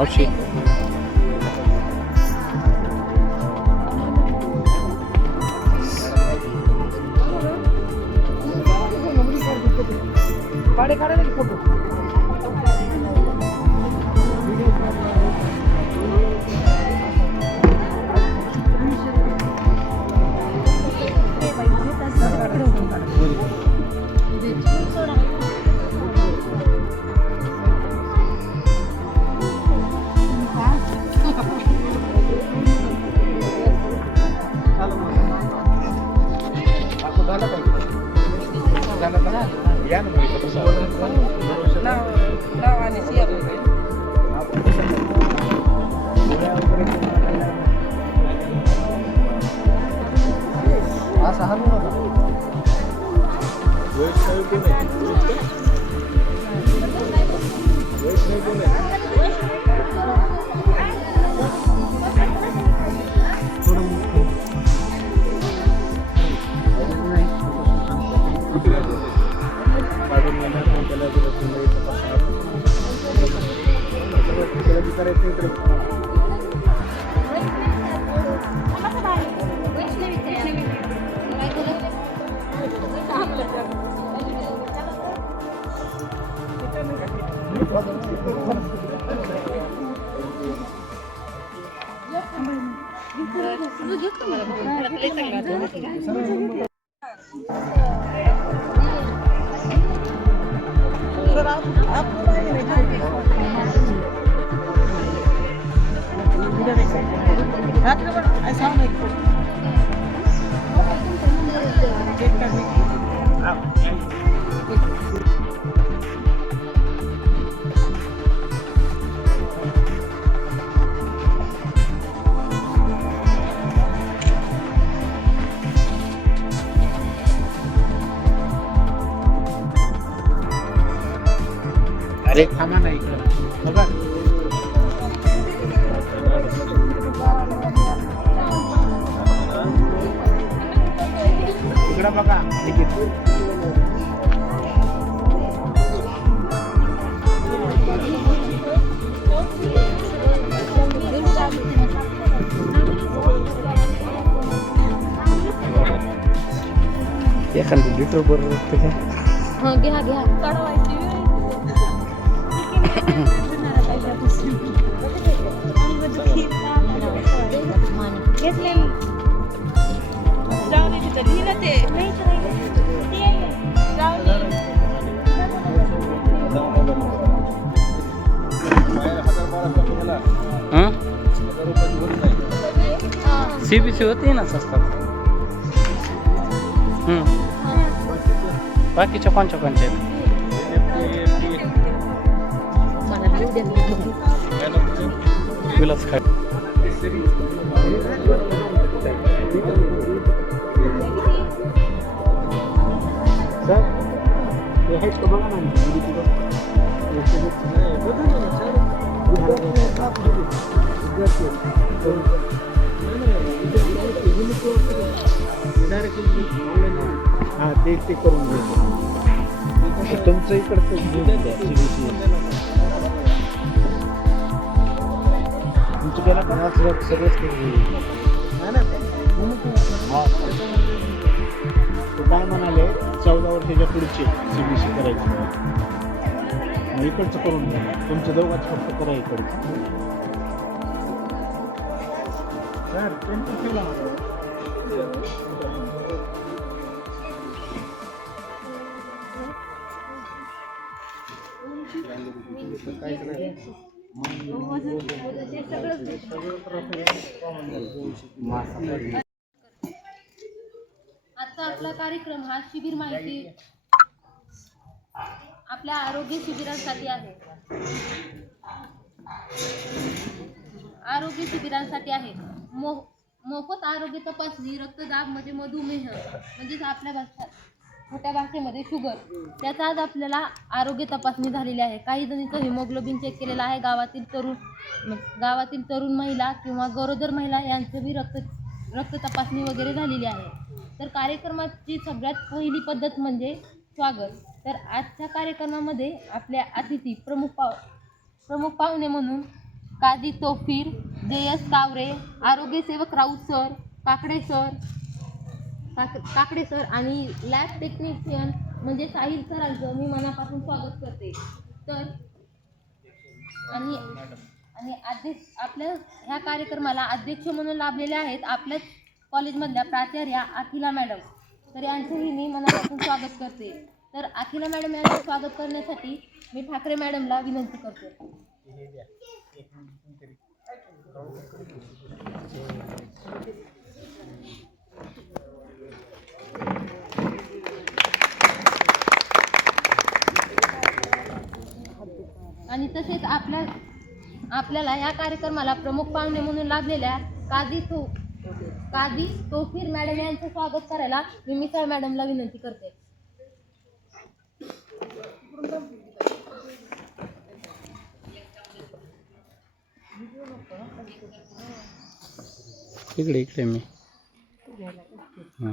औषध अरे थांबा ना इकडं बघा इकडं बघा तिकीट एखादी लिटर बरोबर घ्या घ्या घ्या काढवायची घेतले जाऊन तिथं लिहिलं ते सीबीसी होते ना स्वस्तात बाकीच्या कोणच्या कोणच्या विलास खाय हां ते करून घेतो तुमचं इकडचं तुमचं त्याला पण असलं सगळंच हां ते काय म्हणाले 14 वर्षाच्या पुढचे CBC करायचं मग इकडचं करून घ्या तुमच्या दोघांच फक्त करा इकडचं सर पेन्सिल ठेवला आजचा आपला कार्यक्रम हा शिबिर माहिती आपल्या आरोग्य शिबिरांसाठी आहे. आरोग्य शिबिरांसाठी आहे. मोफत आरोग्य तपासणी, रक्तदाब मध्ये मधुमेह म्हणजेच आपल्या भाषेत छोट्या भाषेमध्ये शुगर, त्याचा आज आपल्याला आरोग्य तपासणी झालेली आहे. काही जणींचं हिमोग्लोबिन चेक केलेलं आहे. गावातील तरुण महिला किंवा गरोदर महिला यांचं बी रक्त तपासणी वगैरे झालेली आहे. तर कार्यक्रमाची सगळ्यात पहिली पद्धत म्हणजे स्वागत. तर आजच्या कार्यक्रमामध्ये आपल्या अतिथी प्रमुख पाहुणे म्हणून काजी तोफीर, JS कावरे, आरोग्य सेवक राऊत सर, काकडे सर आणि लॅब टेक्निशियन म्हणजे साहिल सरांचं मी मनापासून स्वागत करते. तर आणि आपल्या ह्या कार्यक्रमाला अध्यक्ष म्हणून लाभलेले आहेत आपल्याच कॉलेजमधल्या प्राचार्या अखिला मॅडम. तर यांचंही मी मनापासून स्वागत करते. तर अखिला मॅडम यांचं स्वागत करण्यासाठी मी ठाकरे मॅडमला विनंती करते. आणि तसेच आपल्याला या कार्यक्रमाला प्रमुख पाहुणे म्हणून लाभलेल्या काजी तोफीर मॅडम यांचं स्वागत करायला मी मिसाळ मॅडमला विनंती करते. इकडे मी हां.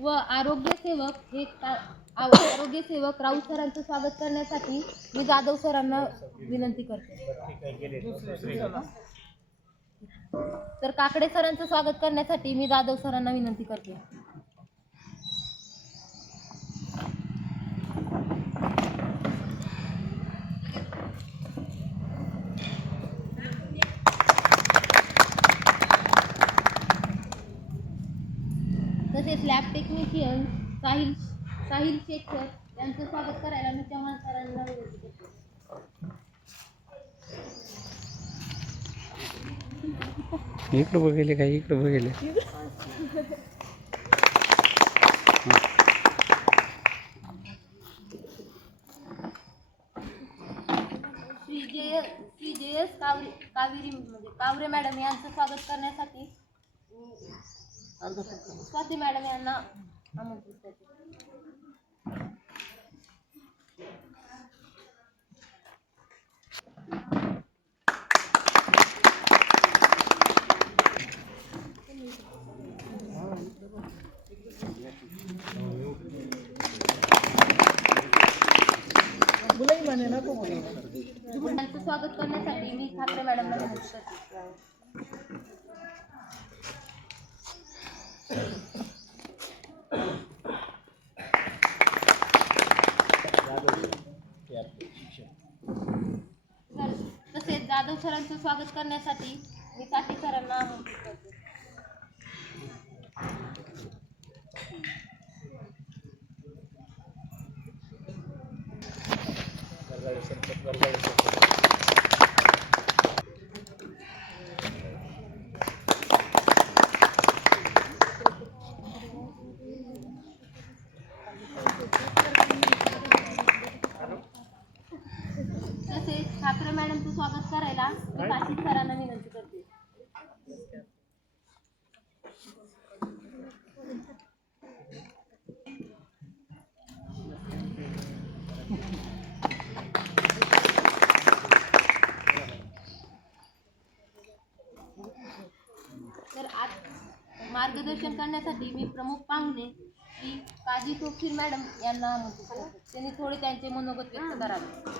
व आरोग्य सेवक राऊत सरांचं स्वागत करण्यासाठी मी जाधव सरांना विनंती करते. तर काकडे सरांचं स्वागत करण्यासाठी मी जाधव सरांना विनंती करते. तसेच lab technician Sahil Shaikh sir यांचं स्वागत करायला मी चव्हाण सरांना विनंती करते. इकडं बघेले काय इकडं बघेले श्री JS कावरे मॅडम यांचं स्वागत करण्यासाठी स्वाती मॅडम यांना आमंत्रित करते. त्यांचं स्वागत करण्यासाठी मी ठाकरे मॅडमला विनंती करते. तसेच जाधव सरांचं स्वागत करण्यासाठी मी साठी सरांना आमंत्रित करते. तसेच ठाकरे मॅडमचं स्वागत करायला मी काशीद सरांना विनंती करते. तर आज मार्गदर्शन करण्यासाठी मी प्रमुख पाहुणे श्री काजी तोफीर मॅडम यांना आमंत्रित करते. त्यांनी थोडे त्यांचे मनोगत व्यक्त करावे.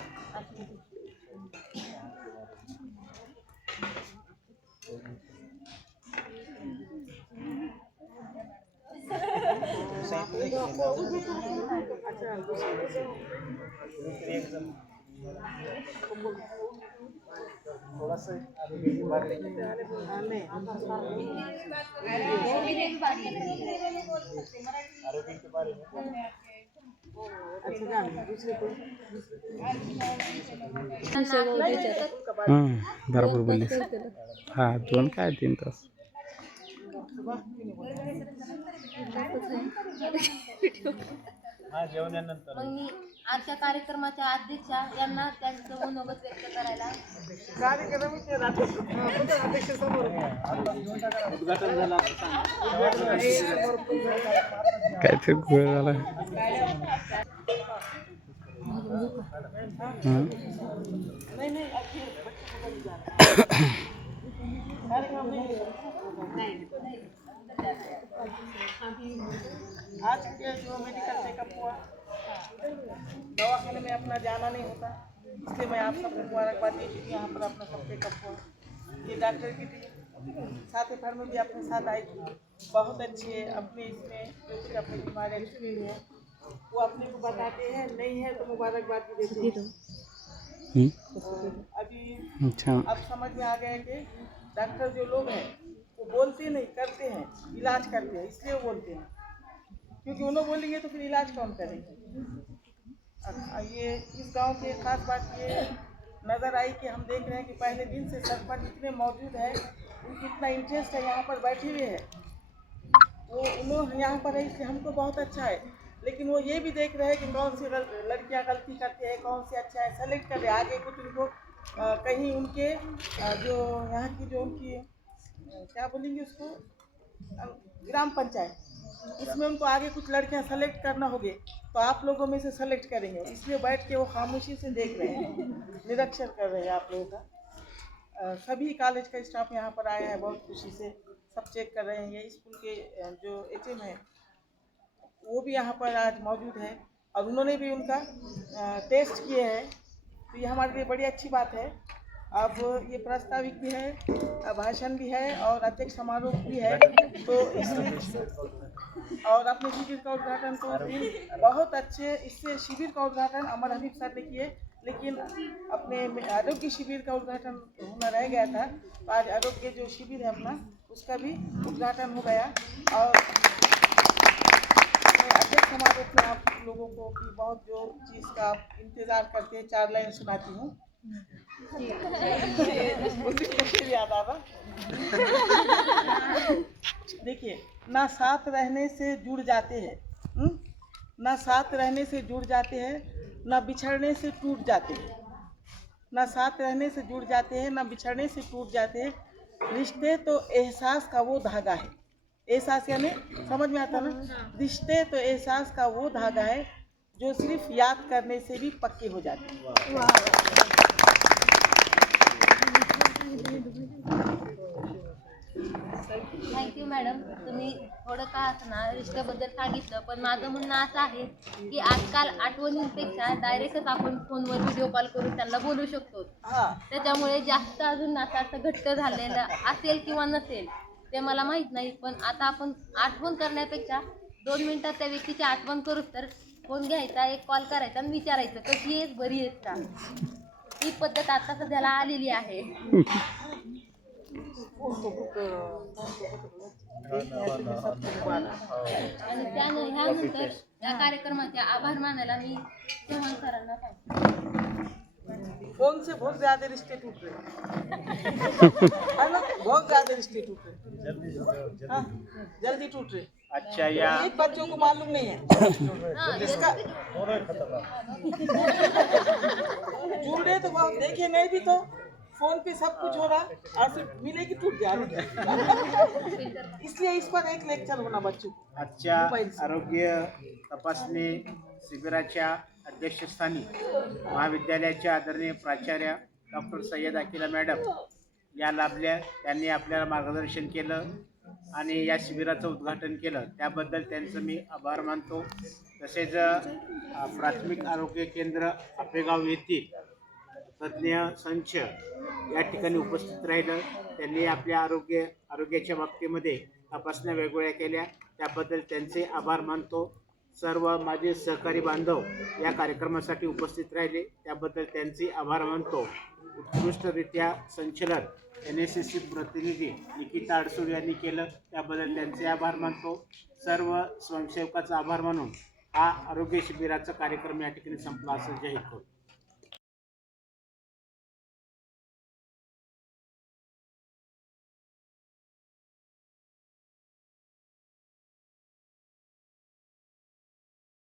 बरोबर बोलली. हा 2 काय 3 तास. मग मी आजच्या कार्यक्रमाच्या अध्यक्षा यांना त्यांचं मनोगत व्यक्त करायला काय ते गोळ झाला. आज के जो मेडिकल चेकअप हुआ, दवाखाने में अपना जाना नहीं होता, इसलिए मैं आप सबको मुबारकबाद देती हूँ। यहाँ पर अपना सब चेकअप हुआ। ये डॉक्टर की टीम साथ भर में भी अपने साथ आई थी, बहुत अच्छे अपने इसमें जो कुछ अपनी बीमारी छुई है वो अपने को बताते हैं, नहीं है तो मुबारकबाद भी देते हैं। अभी अच्छा। अब समझ में आ गया कि डॉक्टर जो लोग हैं वो बोलते नहीं, करते हैं, इलाज करते हैं, इसलिए वो बोलते हैं, क्योंकि उन्होंने बोलेंगे तो फिर इलाज कौन करेंगे। ये इस गांव की एक खास बात ये नज़र आई कि हम देख रहे हैं कि पहले दिन से सरपंच इतने मौजूद है, उनकी इतना इंटरेस्ट है, यहाँ पर बैठे हुए हैं, वो उन्होंने यहाँ पर है, इसलिए हमको बहुत अच्छा है। लेकिन वो ये भी देख रहे हैं कि कौन सी लड़कियाँ गलती करती है, कौन सी अच्छा है, सेलेक्ट कर रहे हैं। आगे कुछ उनको कहीं उनके जो यहाँ की जो उनकी क्या बोलेंगे उसको, ग्राम पंचायत, इसमें उनको आगे कुछ लड़कियां सेलेक्ट करना होगी, तो आप लोगों में से सेलेक्ट करेंगे, इसलिए बैठ के वो खामोशी से देख रहे हैं, निरीक्षण कर रहे हैं आप लोगों का। सभी कॉलेज का स्टाफ यहाँ पर आया है, बहुत खुशी से सब चेक कर रहे हैं। ये स्कूल के जो HM है वो भी यहाँ पर आज मौजूद है और उन्होंने भी उनका टेस्ट किए हैं, तो ये हमारे लिए बड़ी अच्छी बात है। अब ये प्रास्ताविक भी है, भाषण भी है और अध्यक्ष समारोह भी है, तो इसलिए और अपने शिविर का उद्घाटन तो बहुत अच्छे, इससे शिविर का उद्घाटन अमर हबीब सर ने किए, लेकिन अपने आरोग्य शिविर का उद्घाटन होना रह गया था, तो आज आरोग्य जो शिविर है अपना उसका भी उद्घाटन हो गया। और अध्यक्ष समारोह में आप लोगों को भी बहुत जो चीज़ का आप इंतज़ार करते हैं, 4 लाइन सुनाती हूँ। याद आ रहा। देखिए, ना साथ रहने से जुड़ जाते हैं, ना साथ रहने से जुड़ जाते हैं, ना बिछड़ने से टूट जाते हैं। ना साथ रहने से जुड़ जाते हैं, ना बिछड़ने से टूट जाते हैं। रिश्ते तो एहसास का वो धागा है। एहसास यानी समझ में आता ना, रिश्ते तो एहसास का वो धागा है जो सिर्फ याद करने से भी पक्के हो जाते हैं। थँक्यू मॅडम, तुम्ही थोडं का असणार रिश्त्याबद्दल सांगितलं, पण माझं म्हणणं असं आहे की आजकाल आठवणींपेक्षा डायरेक्टच आपण फोनवर व्हिडिओ कॉल करून त्यांना बोलू शकतो, त्याच्यामुळे जास्त अजून नातं घट्ट झालेलं असेल किंवा नसेल ते मला माहीत नाही, पण आता आपण आठवण करण्यापेक्षा 2 मिनिटात त्या व्यक्तीची आठवण करूच तर फोन घ्यायचा, एक कॉल करायचा आणि विचारायचं कशी आहेस, बरी आहेस का, ही पद्धत आता सध्याला आलेली आहे. आणि ह्यानंतर या कार्यक्रमाचे आभार मानायला मी चव्हाण सरांना सांगते. फोन से बहुत ज्यादा रिश्ते टूट रहे है ना, बहुत ज्यादा रिश्ते टूट रहे, हाँ, जल्दी टूट रहे। अच्छा, या एक बच्चों को मालूम नहीं है इसका जुड़ रहे, तो बहुत देखिए, नहीं भी तो फोन पे सब कुछ हो रहा और सिर्फ मिले कि टूट जा रहा, इसलिए इस पर एक लेक्चर होना बच्चों को। आजच्या आरोग्य तपासणी शिबिराच्या अध्यक्षस्थानी महाविद्यालयाच्या आदरणीय प्राचार्य डॉक्टर सय्यद अकिला मॅडम या लाभल्या, त्यांनी आपल्याला मार्गदर्शन केलं आणि या शिबिराचं उद्घाटन केलं, त्याबद्दल त्यांचं मी आभार मानतो. तसेच प्राथमिक आरोग्य केंद्र आपेगाव येथील तज्ज्ञ संच या ठिकाणी उपस्थित राहिलं, त्यांनी आपल्या आरोग्याच्या बाबतीमध्ये तपासण्या वेगवेगळ्या केल्या, त्याबद्दल त्यांचे आभार मानतो. सर्व माझे सहकारी बांधव या कार्यक्रमासाठी उपस्थित राहिले, त्याबद्दल त्यांचे आभार मानतो. उत्कृष्टरित्या संचलन NSSC प्रतिनिधी निकिता अडसूळ यांनी केलं, त्याबद्दल त्यांचे आभार मानतो. सर्व स्वयंसेवकाचा आभार मानून हा आरोग्य शिबिराचा कार्यक्रम या ठिकाणी संपला असं जाहीर करतो.